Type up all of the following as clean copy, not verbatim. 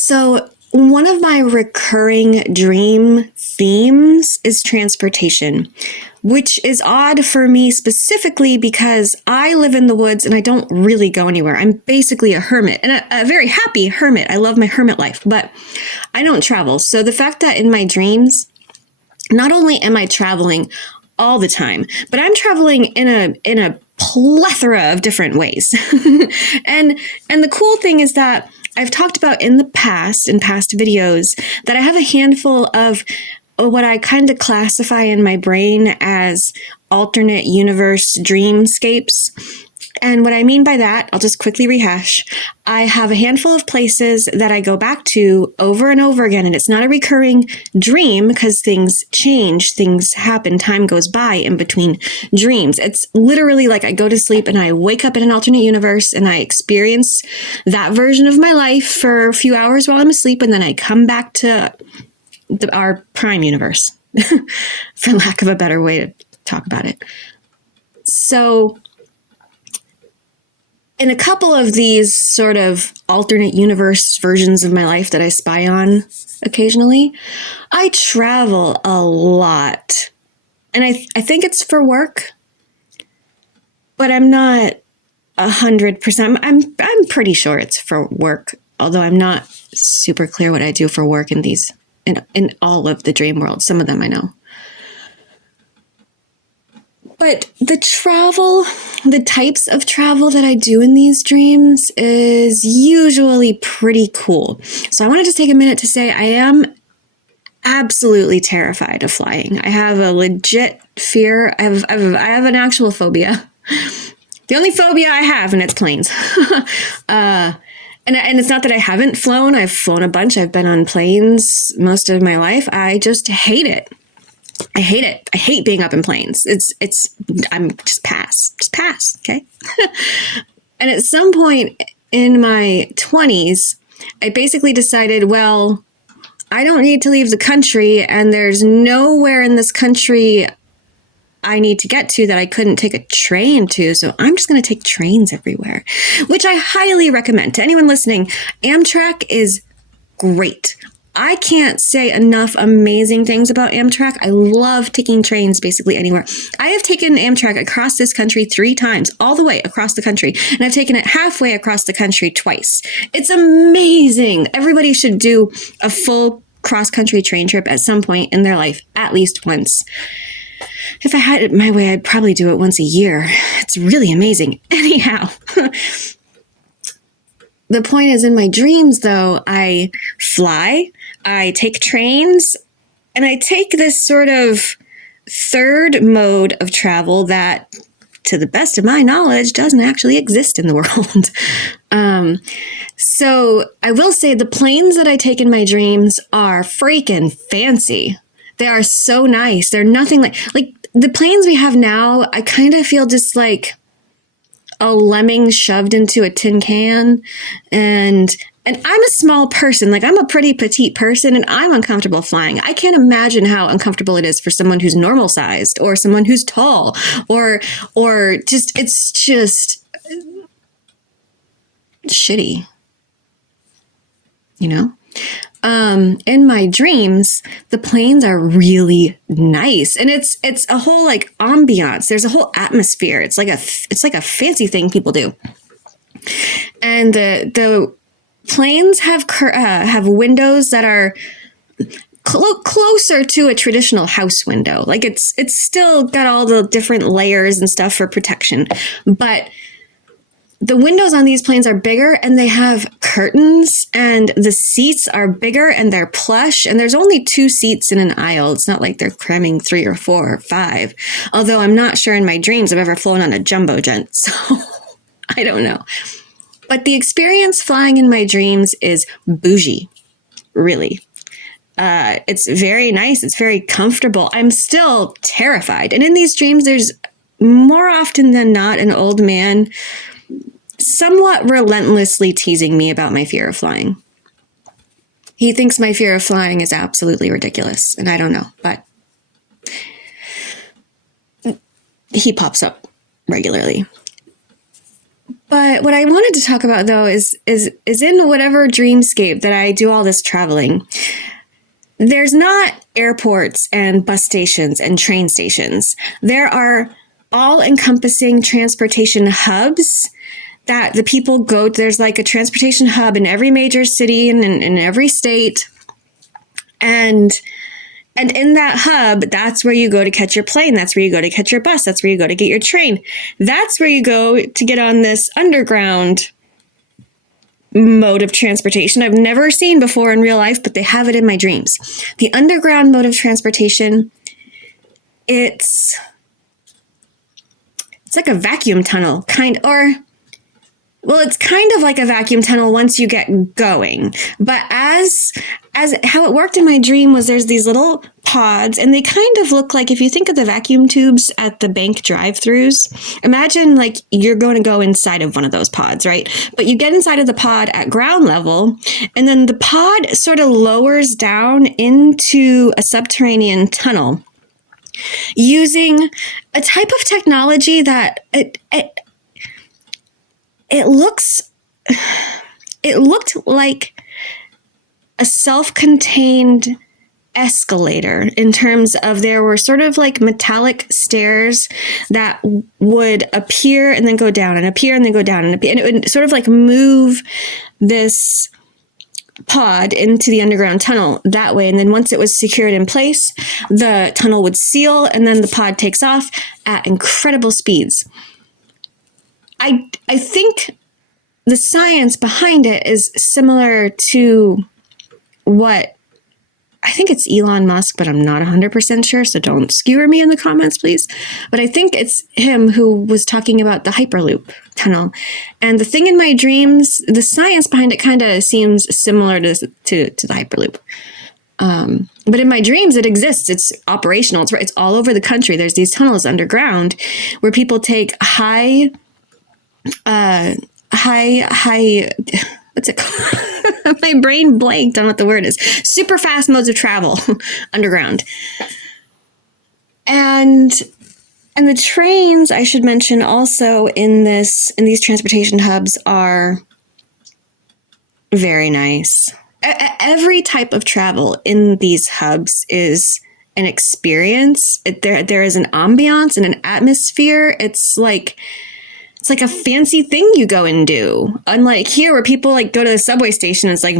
So, one of my recurring dream themes is transportation, which is odd for me specifically because I live in the woods and I don't really go anywhere. I'm basically a hermit and a very happy hermit. I love my hermit life, but I don't travel. So, the fact that in my dreams, not only am I traveling all the time, but I'm traveling in a plethora of different ways. and the cool thing is that I've talked about in past videos that I have a handful of what I kind of classify in my brain as alternate universe dreamscapes. And what I mean by that, I'll just quickly rehash. I have a handful of places that I go back to over and over again, and it's not a recurring dream because things change, things happen, time goes by in between dreams. It's literally like I go to sleep and I wake up in an alternate universe and I experience that version of my life for a few hours while I'm asleep, and then I come back to our prime universe, for lack of a better way to talk about it. So, in a couple of these sort of alternate universe versions of my life that I spy on occasionally, I travel a lot. And I think it's for work, but I'm not 100%. I'm pretty sure it's for work, although I'm not super clear what I do for work in all of the dream worlds. Some of them I know. But the types of travel that I do in these dreams is usually pretty cool. So I wanted to take a minute to say I am absolutely terrified of flying. I have a legit fear. I have an actual phobia. The only phobia I have, and it's planes. And it's not that I haven't flown. I've flown a bunch. I've been on planes most of my life. I just hate it. I hate it. I hate being up in planes. I'm just pass. Okay. And at some point in my 20s, I basically decided, well, I don't need to leave the country, and there's nowhere in this country I need to get to that I couldn't take a train to. So I'm just going to take trains everywhere, which I highly recommend to anyone listening. Amtrak is great. I can't say enough amazing things about Amtrak. I love taking trains basically anywhere. I have taken Amtrak across this country 3 times, all the way across the country, and I've taken it halfway across the country twice. It's amazing. Everybody should do a full cross-country train trip at some point in their life, at least once. If I had it my way, I'd probably do it once a year. It's really amazing. Anyhow. The point is, in my dreams, though, I fly, I take trains, and I take this sort of third mode of travel that, to the best of my knowledge, doesn't actually exist in the world. So I will say the planes that I take in my dreams are freaking fancy. They are so nice. They're nothing like the planes we have now. I kind of feel just like a lemming shoved into a tin can, and I'm a small person. Like, I'm a pretty petite person, and I'm uncomfortable flying. I can't imagine how uncomfortable it is for someone who's normal sized, or someone who's tall, or just, it's just shitty, you know? In my dreams, the planes are really nice, and it's a whole like ambiance. There's a whole atmosphere. It's like a fancy thing people do. And the planes have windows that are closer to a traditional house window. Like it's still got all the different layers and stuff for protection, but the windows on these planes are bigger, and they have curtains, and the seats are bigger, and they're plush, and there's only 2 seats in an aisle. It's not like they're cramming 3 or 4 or 5, although I'm not sure in my dreams I've ever flown on a jumbo jet, so I don't know. But the experience flying in my dreams is bougie, really. It's very nice. It's very comfortable. I'm still terrified. And in these dreams, there's more often than not an old man somewhat relentlessly teasing me about my fear of flying. He thinks my fear of flying is absolutely ridiculous, and I don't know, but he pops up regularly. But what I wanted to talk about though is in whatever dreamscape that I do all this traveling, there's not airports and bus stations and train stations. There are all-encompassing transportation hubs that the people go to. There's like a transportation hub in every major city and in every state. And in that hub, that's where you go to catch your plane. That's where you go to catch your bus. That's where you go to get your train. That's where you go to get on this underground mode of transportation I've never seen before in real life, but they have it in my dreams. The underground mode of transportation, it's like a vacuum tunnel, it's kind of like a vacuum tunnel once you get going. But as how it worked in my dream was there's these little pods, and they kind of look like, if you think of the vacuum tubes at the bank drive-thrus, imagine like you're going to go inside of one of those pods, right? But you get inside of the pod at ground level, and then the pod sort of lowers down into a subterranean tunnel using a type of technology that it looked like a self-contained escalator, in terms of there were sort of like metallic stairs that would appear and then go down and appear and then go down and appear. And it would sort of like move this pod into the underground tunnel that way. And then once it was secured in place, the tunnel would seal, and then the pod takes off at incredible speeds. I think the science behind it is similar to what, I think it's Elon Musk, but I'm not 100% sure, so don't skewer me in the comments, please. But I think it's him who was talking about the Hyperloop tunnel. And the thing in my dreams, the science behind it kind of seems similar to the Hyperloop. But in my dreams, it exists. It's operational. It's all over the country. There's these tunnels underground where people take high, what's it called? My brain blanked on what the word is. Super fast modes of travel underground. And the trains, I should mention also in these transportation hubs, are very nice. Every type of travel in these hubs is an experience. There is an ambiance and an atmosphere. It's like a fancy thing you go and do. Unlike here, where people like go to the subway station, and it's like,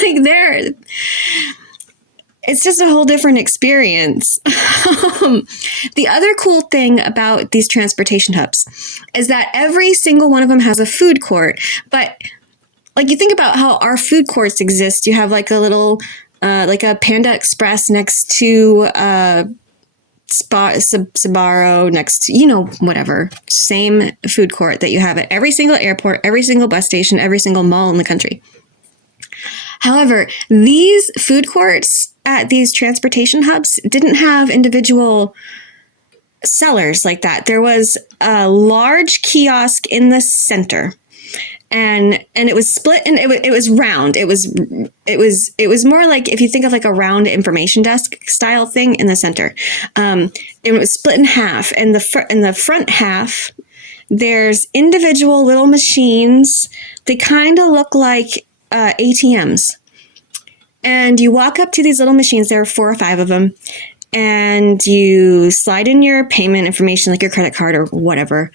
like there, it's just a whole different experience. The other cool thing about these transportation hubs is that every single one of them has a food court. But like, you think about how our food courts exist. You have like a little, like a Panda Express next to, Sbarro next to, whatever, same food court that you have at every single airport, every single bus station, every single mall in the country. However, these food courts at these transportation hubs didn't have individual sellers like that. There was a large kiosk in the center. And it was split, and it was round. It was more like, if you think of like a round information desk style thing in the center. It was split in half, and in the front half, there's individual little machines. They kind of look like ATMs. And you walk up to these little machines. There are 4 or 5 of them, and you slide in your payment information, like your credit card or whatever.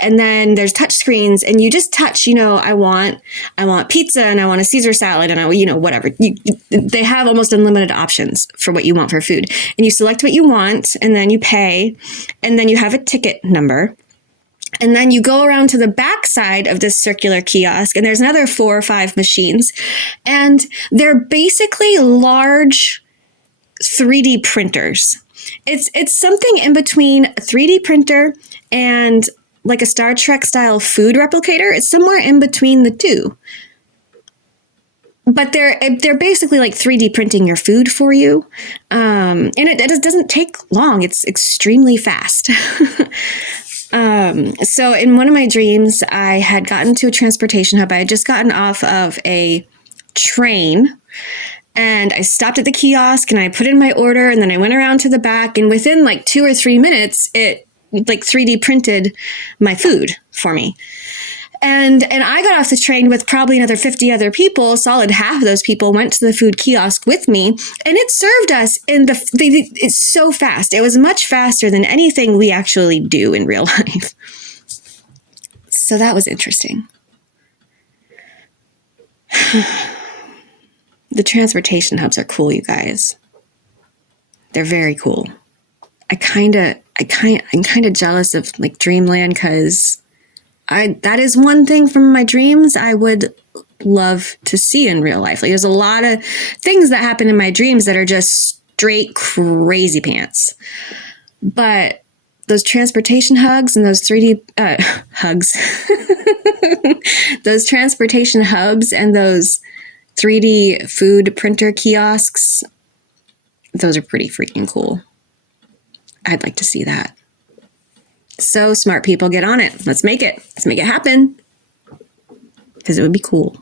And then there's touch screens, and you just touch, I want pizza, and I want a Caesar salad, and whatever. They have almost unlimited options for what you want for food. And you select what you want, and then you pay, and then you have a ticket number. And then you go around to the back side of this circular kiosk, and there's another 4 or 5 machines. And they're basically large 3D printers. It's something in between a 3D printer and like a Star Trek style food replicator. It's somewhere in between the two. But they're basically like 3D printing your food for you. And it doesn't take long. It's extremely fast. So in one of my dreams, I had gotten to a transportation hub. I had just gotten off of a train, and I stopped at the kiosk, and I put in my order, and then I went around to the back, and within like 2 or 3 minutes, it like 3D printed my food for me. And I got off the train with probably another 50 other people. Solid half of those people went to the food kiosk with me, and it served us it's so fast. It was much faster than anything we actually do in real life. So that was interesting. The transportation hubs are cool, you guys. They're very cool. I'm kind of jealous of like Dreamland, because that is one thing from my dreams I would love to see in real life. Like, there's a lot of things that happen in my dreams that are just straight crazy pants. But those transportation hugs and those 3D hugs, those transportation hubs and those 3D food printer kiosks, those are pretty freaking cool. I'd like to see that. So smart people, get on it. Let's make it. Let's make it happen. Because it would be cool.